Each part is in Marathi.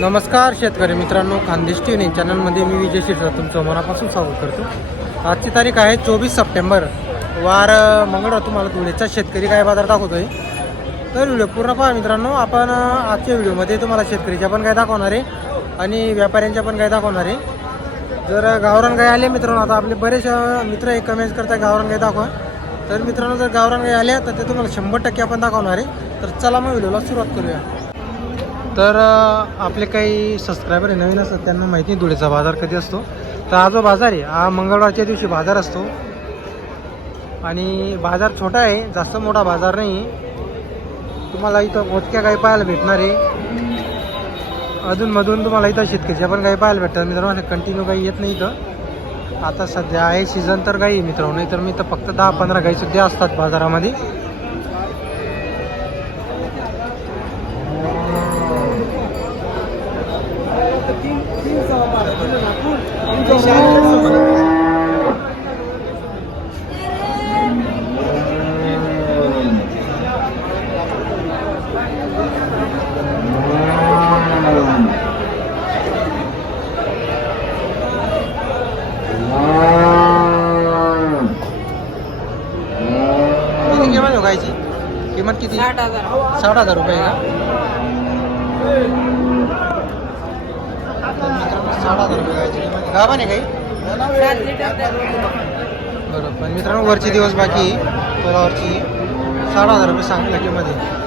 नमस्कार शेतकरी मित्रांनो खानदेश टी व्ही चॅनलमध्ये मी विजय शिरसा तुमचं मनापासून स्वागत करतो. आजची तारीख आहे चोवीस सप्टेंबर. वार मंगळवार तुम्हाला धुळेचा शेतकरी काय बाजार दाखवतोय. तर व्हिडिओ पूर्ण पहा मित्रांनो. आपण आजच्या व्हिडिओमध्ये तुम्हाला शेतकरीच्या पण काय दाखवणार आहे आणि व्यापाऱ्यांच्या पण काय दाखवणार आहे. जर गावरान गाय आले मित्रांनो आता आपले बरेच मित्र एक कमेंट्स करतात गावरान गाय दाखवा. तर मित्रांनो जर गावरान गाय आल्या तर ते तुम्हाला शंभर टक्के आपण दाखवणार आहे. तर चला मग व्हिडिओला सुरुवात करूया. तर आपले काही सबस्क्रायबर आहे नवीन असतात त्यांना माहिती नाही धुळेचा बाजार कधी असतो. तर हा जो बाजार आहे हा मंगळवारच्या दिवशी बाजार असतो. आणि बाजार छोटा आहे जास्त मोठा बाजार नाही तुम्हाला इथं मोजक्या गाई पाहायला भेटणार आहे. अधूनमधून तुम्हाला इथं शेतकऱ्याच्या पण गाई पाहायला भेटतात. मित्रांनो असं कंटिन्यू काही येत नाही इथं. आता सध्या आहे सीझन तर गाई मित्रांनो नाही तर मी तर फक्त दहा पंधरा गाई सुद्धा असतात बाजारामध्ये. किंमत किती? साठ हजार. साठ हजार रुपये का तर मित्रांनो साठ हजार रुपये गायची किंमत गाभा नाही काही सात बरोबर पण मित्रांनो वरचे दिवस बाकी तोलावरची साठ हजार रुपये सांगितलं किंमत आहे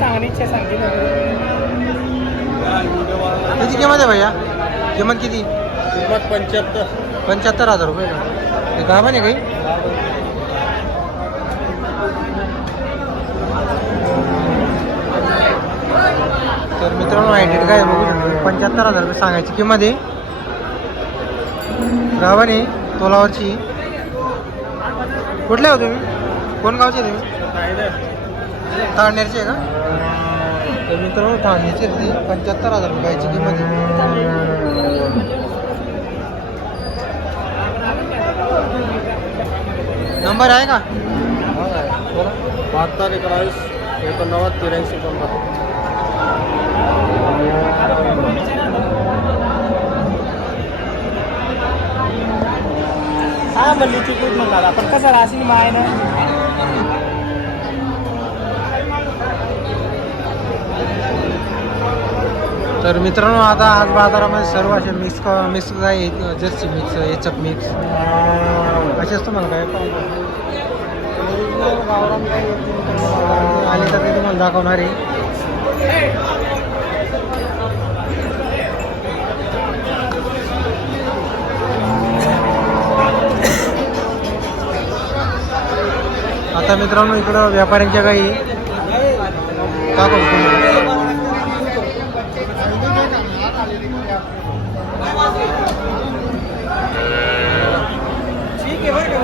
सांगण्याची सांगते किती किंमत आहे भैया. किंमत किती? किंमत पंच्याहत्तर. पंच्याहत्तर हजार रुपये. का ते गाभा नाही काही? तर मित्रांनो हायटेड काय आहे बघू शकतो. पंच्याहत्तर हजार रुपये सांगायची किंमत आहे. गावाने तोलावरची. कुठले हो तुम्ही? कोण गावचे तुम्ही? ताळनेरचे आहे का? तर मित्रांनो आहे ते पंच्याहत्तर हजार रुपयाची किंमत आहे. नंबर आहे का? बहात्तर एकोणावीस एकोणनव्वद त्र्याऐंशी हा बल्लीची खूप म्हणतात आपण कसं राशीन माय ना तर मित्रांनो आता आज बाजारामध्ये सर्व असे मिक्स मिक्स काय जर्सी मिक्स एचअप मिक्स असेच तुम्हाला काय? आले तर ते तुम्हाला दाखवणार आहे. आता मित्रांनो इकडं व्यापाऱ्यांच्या काही दाखवतो का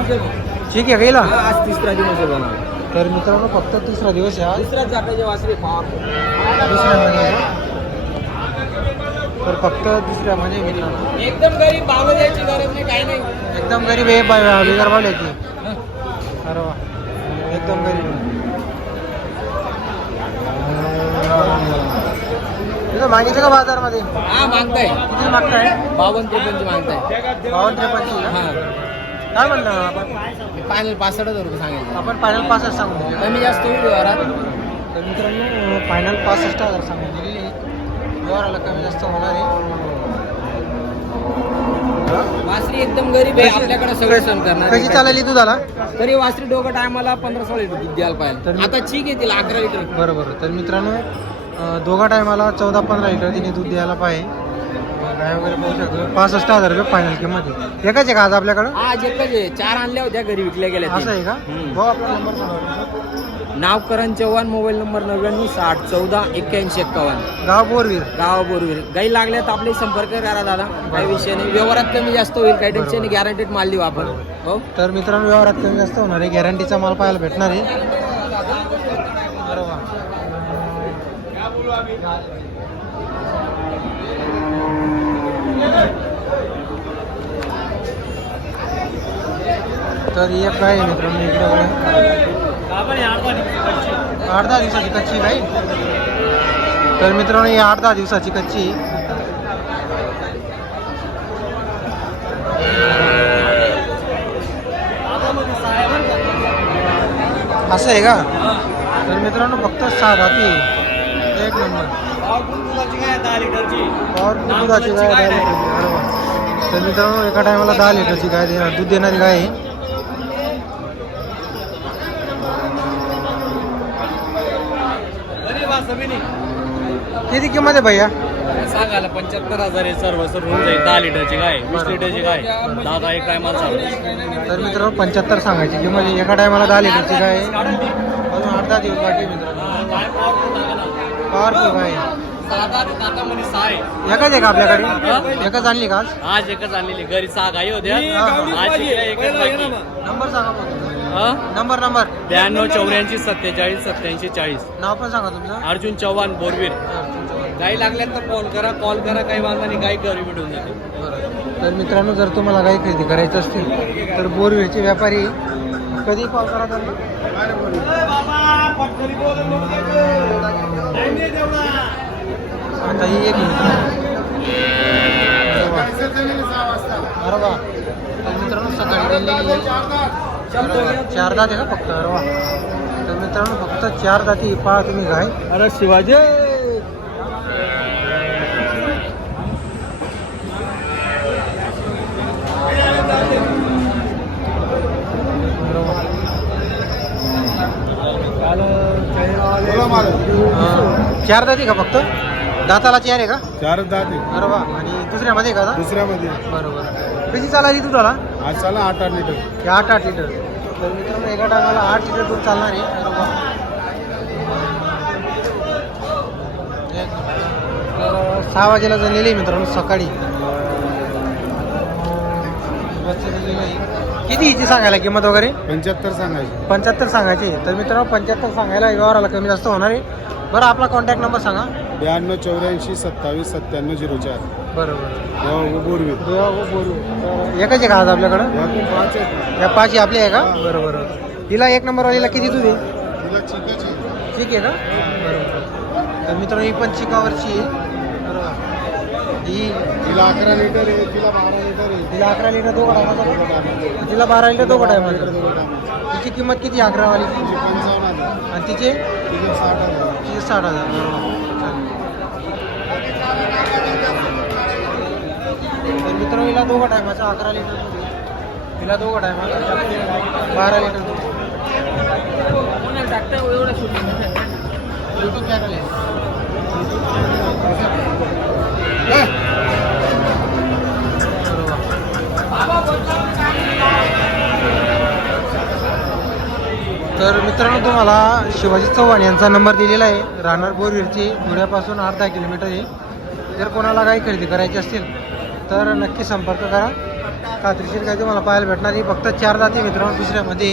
ठीक आहे गेला. आज तिसरा दिवस आहे बघा. तर मित्रांनो फक्त तिसरा दिवस आहे आज. तिसऱ्या जाटाचे वासरे फार दुसऱ्यामध्ये आहे का? तर फक्त दुसऱ्यामध्ये मित्रांनो एकदम गरीब भाव द्यायची गरज नाही काही नाही. एकदम गरीब आहे बा- बिगर बावल्याची अरे वा. एकदम गरीब आहे. मागितलं का बाजारमध्ये? हा मागताय. किती मागताय? बावन्न त्रेपन्न मागताय. बावन्न त्रेपन्न हा. काय म्हणलं आपण? फायनल हजार रुपये सांगायचे आपण फायनल पासष्ट दिले. कमी जास्त होईल व्यवहारात? तर मित्रांनो फायनल पासष्ट हजार सांगून दिलेली. आहे व्यवहाराला कमी जास्त होणार आहे. वासरी एकदम गरीब आहे. आपल्याकडे सगळे सण करणार कशी चालली दुधाला तरी वासरी दोघं टायमाला पंधरा सोळा लिटर दूध द्यायला पाहिजे. तर- आता ठीक आहे तिला अकरा लिटर. बरं बरं तर मित्रांनो अं, दोघा टायमाला चौदा पंधरा लिटर तिने दूध द्यायला पाहिजे. काय वगैरे पाहू शकतो पासष्ट हजार रुपये फायनल किंमत आहे एकाच आहे का आज आपल्याकडं? हा जे आहे. चार आणल्या होत्या घरी विकल्या गेल्या असं आहे. का? हम्म. भाऊ आपला नंबर सांगा तुमचा. नाव करण चव्हाण मोबाईल नंबर नव्याण्णव साठ चौदा एक्क्याऐंशी एक्कावन्न. गाव बोरवीर. गावाबरोबर गाई लागल्या तर आपले संपर्क करा दादा. काही विषय नाही. व्यवहारात कमी जास्त होईल. काही टेन्शन नाही. गॅरंटेड माल देऊ आपण. हो? तर मित्रांनो व्यवहारात कमी जास्त होणार आहे. गॅरंटीचा माल पाहायला भेटणार आहे. अरे तर एक काय आहे मित्रांनो इकडे आठ दहा दिवसाची कच्ची गाय तर मित्रांनो ही आठ दहा दिवसाची कच्ची असं आहे का? तर मित्रांनो फक्त सहा जाती एक नंबर. पॉवरफुल दुधाची गाय दहा लिटरची. तर मित्रांनो एका टायमाला दहा लिटरची गाय देणार दूध देणारी गाय आहे. किती किंमत आहे भैया? सांगायला पंच्याहत्तर हजार आहे सर्व सर्व होऊन जाईल. दहा लिटरची गाय वीस लिटरची गाय. दादा एक काय मला सांग तर मित्रांनो पंच्याहत्तर सांगायची किंमत. एका टायमाला दहा लिटरची गाय आहे. अजून दहा दिवस बाकी आहे मित्रांनो. पॉवरफुल गाय आहे. एकच आहे का आपल्याकडे? एकच आणली का आज? एकच आणलेली. घरी सहा गाई होत्या. आज एकच. नंबर सांगा? Number number. ब्याण्णव चौऱ्याऐंशी सत्तेचाळीस सत्याऐंशी चाळीस. नाव पण सांगा तुमचं. अर्जुन चव्हाण बोरवीर. गाई लागल्या तर कॉल करा कॉल करा काही वांधा नाही गाई घरी भेटून जाते. तर मित्रांनो जर तुम्हाला काही खरेदी करायचं असतील तर बोरवेळचे व्यापारी कधी कॉल करा त्यांना? आता ही एक. तर मित्रांनो सकाळी चार दात आहे का फक्त अरे वा. तर मित्रांनो फक्त चार दाती पहा तुम्ही काय अरे शिवाजी! चार दाती का फक्त? दाताला चार आहे का? चार दाते अरे वा. आणि दुसऱ्यामध्ये का दुसऱ्यामध्ये. बरोबर. कशी चालायची दुधाला आज चाला आठ आठ लिटर. हे आठ आठ लिटर. तर मित्रांनो एका टायमाला आठ लिटर दूध चालणार आहे. वा. तर सहा वाजेला झालेली आहे मित्रांनो सकाळी. किती हिची सांगायला? किंमत वगैरे? पंच्याहत्तर सांगायचे. पंच्याहत्तर सांगायची तर मित्रांनो पंच्याहत्तर सांगायला व्यवहाराला कमी जास्त होणार आहे. बरं आपला कॉन्टॅक्ट नंबर सांगा. ब्याण्णव चौऱ्याऐंशी सत्तावीस सत्त्याण्णव झिरो चार. बरोबर. बोरवी. एकच आहे का आज आपल्याकडं? पाच आहेत. या पाचही आपली आहे का? बरं बरं तिला एक नंबर वालीला किती दूध आहे तिला चिकाची ठीक आहे का? बरोबर. तर मित्रांनो ही पण चिकावरची आहे. बरोबर. ही तिला अकरा लिटर आहे तिला बारा लिटर आहे. तिला अकरा लिटर दोघं टायमाचा तिला बारा लिटर दोघं टायमाचा तिची किंमत किती अकरा वालीची? तिचे पंचावन्न आणि तिचे साठ हजार. तिचे साठ हजार बरोबर. हिला दोघं टायमाचा अकरा लिटर दूध. हिला दोघं टायमाचा बारा लिटर दूध channel आहे. तर मित्रांनो तुम्हाला शिवाजी चव्हाण यांचा नंबर दिलेला आहे राहणार बोरवीरची धुळ्यापासून अर्धा किलोमीटर आहे जर कोणाला काही खरेदी करायची असतील तर नक्की संपर्क करा. खात्रीशीर काही तुम्हाला पाहायला भेटणार ही फक्त चार जाती मित्रांनो दुसऱ्यामध्ये